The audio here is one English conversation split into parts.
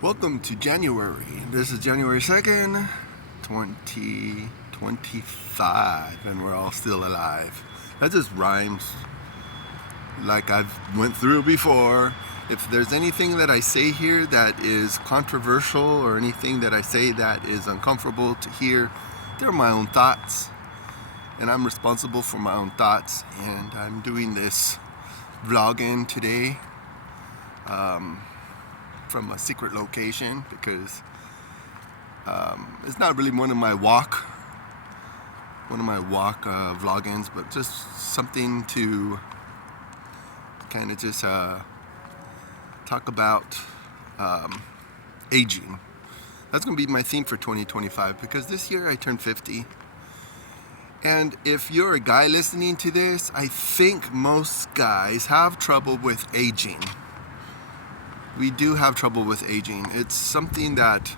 Welcome to January. This is January 2nd, 2025, and we're all still alive. That just rhymes like I've went through before. If there's anything that I say here that is controversial or anything that I say that is uncomfortable to hear, they're my own thoughts, and I'm responsible for my own thoughts. And I'm doing this vlogging today from a secret location because it's not really one of my walk vloggings, but just something to kind of just talk about aging. That's going to be my theme for 2025 because this year I turned 50. And if you're a guy listening to this, I think most guys have trouble with aging. We do have trouble with aging. It's something that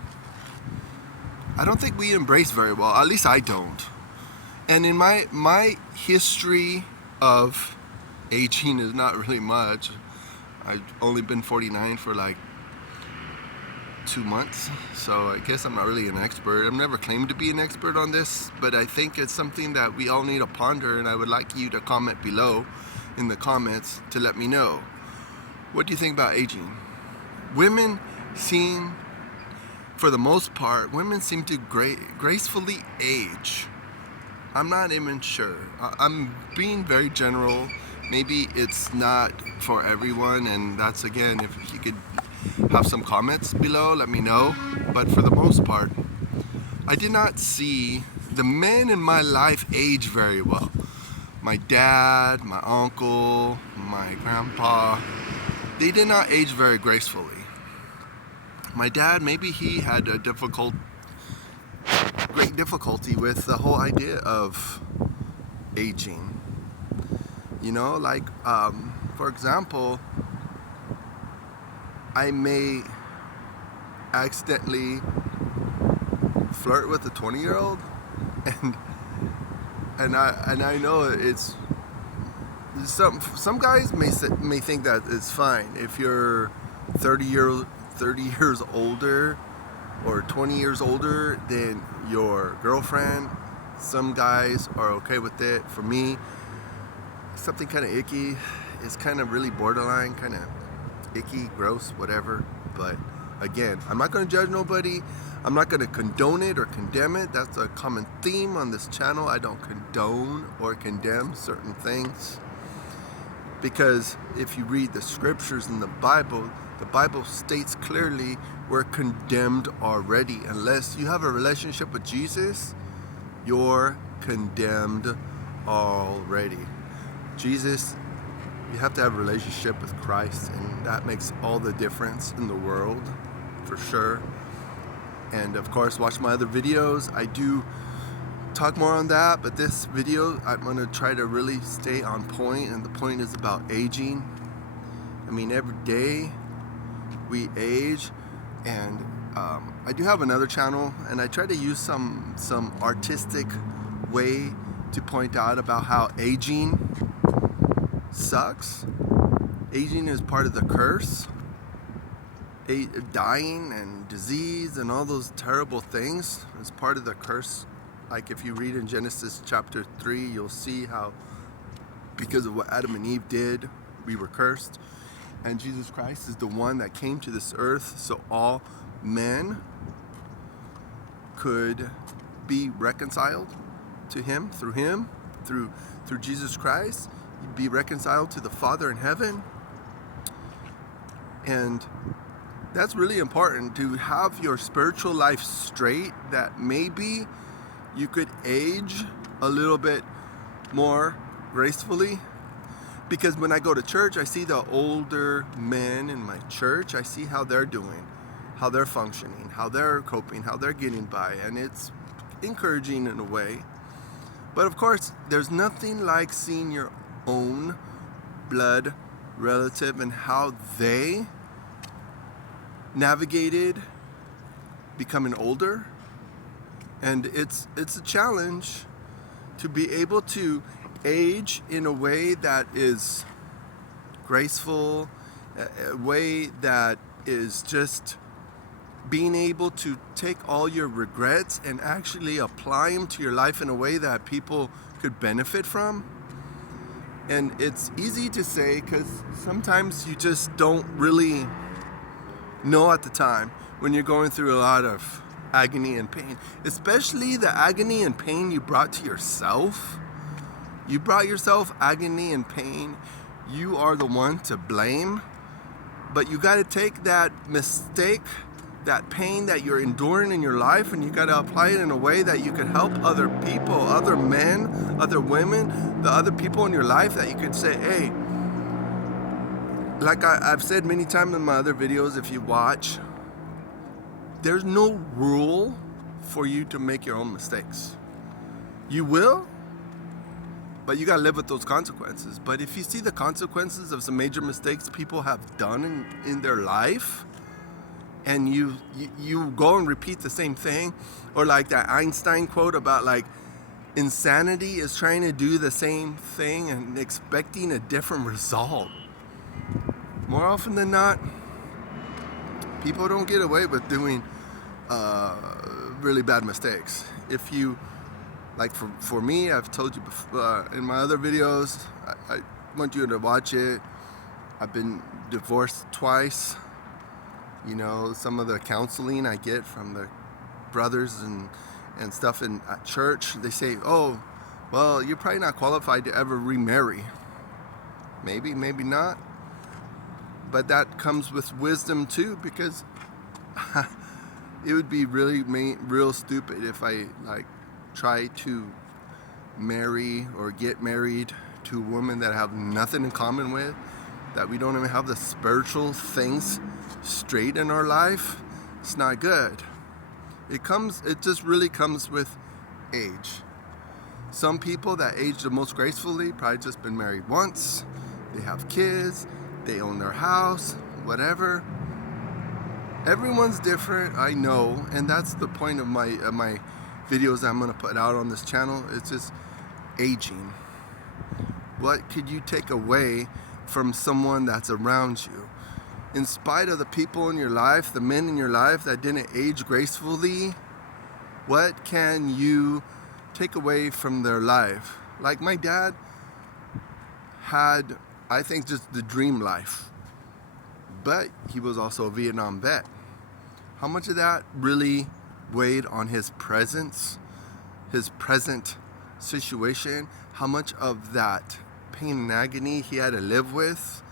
I don't think we embrace very well. At least I don't. And in my history of aging is not really much. I've only been 49 for like 2 months, so I guess I'm not really an expert. I've never claimed to be an expert on this, but I think it's something that we all need to ponder, and I would like you to comment below in the comments to let me know. What do you think about aging? Women seem, for the most part, to gracefully age. I'm not even sure. I'm being very general. Maybe it's not for everyone, and that's, again, if you could have some comments below, let me know. But for the most part, I did not see the men in my life age very well. My dad, my uncle, my grandpa, they did not age very gracefully. My dad, maybe he had a great difficulty with the whole idea of aging. You know, like, for example, I may accidentally flirt with a 20-year-old, and I know it's some guys may think that it's fine if you're 30 years older or 20 years older than your girlfriend. Some guys are okay with it. For me, something kind of icky. It's kind of really borderline, kind of icky, gross, whatever. But again, I'm not going to judge nobody. I'm not going to condone it or condemn it. That's a common theme on this channel. I don't condone or condemn certain things, because if you read the scriptures in the Bible states clearly we're condemned already. Unless you have a relationship with Jesus, you're condemned already. Jesus, you have to have a relationship with Christ, and that makes all the difference in the world, for sure. And of course, watch my other videos. I do talk more on that, but this video I'm going to try to really stay on point, and the point is about aging. I mean, every day we age, and I do have another channel, and I try to use some artistic way to point out about how aging sucks. Aging is part of the curse. Dying and disease and all those terrible things is part of the curse. Like if you read in Genesis chapter 3, you'll see how because of what Adam and Eve did, we were cursed. And Jesus Christ is the one that came to this earth so all men could be reconciled to him, through Jesus Christ, be reconciled to the Father in heaven. And that's really important, to have your spiritual life straight, that maybe you could age a little bit more gracefully. Because when I go to church, I see the older men in my church. I see how they're doing, how they're functioning, how they're coping, how they're getting by, and it's encouraging in a way. But of course, there's nothing like seeing your own blood relative and how they navigated becoming older. And it's a challenge to be able to age in a way that is graceful, a way that is just being able to take all your regrets and actually apply them to your life in a way that people could benefit from. And it's easy to say because sometimes you just don't really know at the time when you're going through a lot of agony and pain, especially the agony and pain you brought to yourself. You brought yourself agony and pain. You are the one to blame. But you got to take that mistake, that pain that you're enduring in your life, and you got to apply it in a way that you could help other people, other men, other women, the other people in your life, that you could say, hey, like I've said many times in my other videos, if you watch, there's no rule for you to make your own mistakes. You will, but you gotta live with those consequences. But if you see the consequences of some major mistakes people have done in their life, and you go and repeat the same thing, or like that Einstein quote about like insanity is trying to do the same thing and expecting a different result. More often than not, people don't get away with doing really bad mistakes. If you, like for me, I've told you before, in my other videos, I want you to watch it. I've been divorced twice. You know, some of the counseling I get from the brothers and stuff at church, they say, oh, well, you're probably not qualified to ever remarry. Maybe, maybe not. But that comes with wisdom too, because it would be real stupid if I like try to marry or get married to a woman that I have nothing in common with, that we don't even have the spiritual things straight in our life. It's not good. It just really comes with age. Some people that age the most gracefully probably just been married once, they have kids, they own their house, whatever. Everyone's different, I know, and that's the point of my videos that I'm gonna put out on this channel. It's just aging. What could you take away from someone that's around you? In spite of the people in your life, the men in your life that didn't age gracefully, what can you take away from their life? Like my dad had, I think, just the dream life, but he was also a Vietnam vet. How much of that really weighed on his present situation? How much of that pain and agony he had to live with?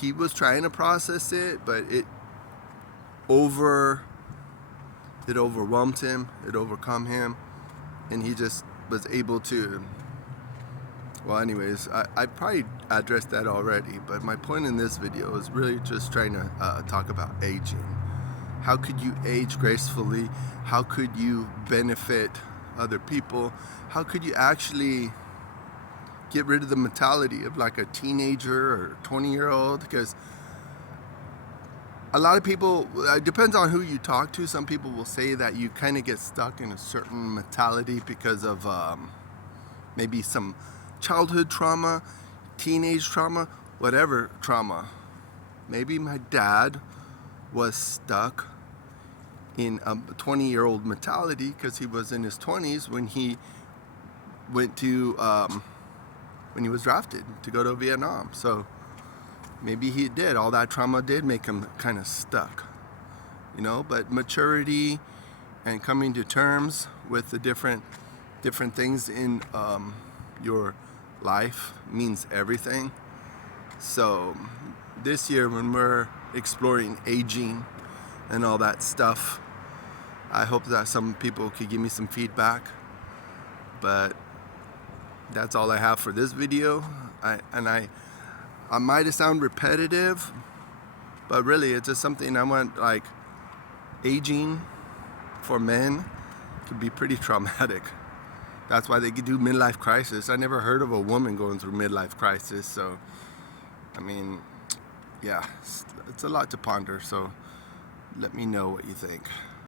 He was trying to process it, but it overwhelmed him, it overcome him, and he just was able to, well anyways, I probably addressed that already, but my point in this video is really just trying to talk about aging. How could you age gracefully? How could you benefit other people? How could you actually get rid of the mentality of like a teenager or 20-year-old? Because a lot of people, it depends on who you talk to. Some people will say that you kind of get stuck in a certain mentality because of maybe some childhood trauma, teenage trauma, whatever trauma. Maybe my dad was stuck in a 20-year-old mentality because he was in his 20s when he went to when he was drafted to go to Vietnam. So maybe he did, all that trauma did make him kind of stuck, you know. But maturity and coming to terms with the different things in your life means everything. So this year when we're exploring aging and all that stuff, I hope that some people could give me some feedback. But that's all I have for this video. I might sound repetitive, but really it's just something I want. Like, aging for men could be pretty traumatic. That's why they could do midlife crisis. I never heard of a woman going through midlife crisis. So I mean, yeah, it's a lot to ponder. So let me know what you think.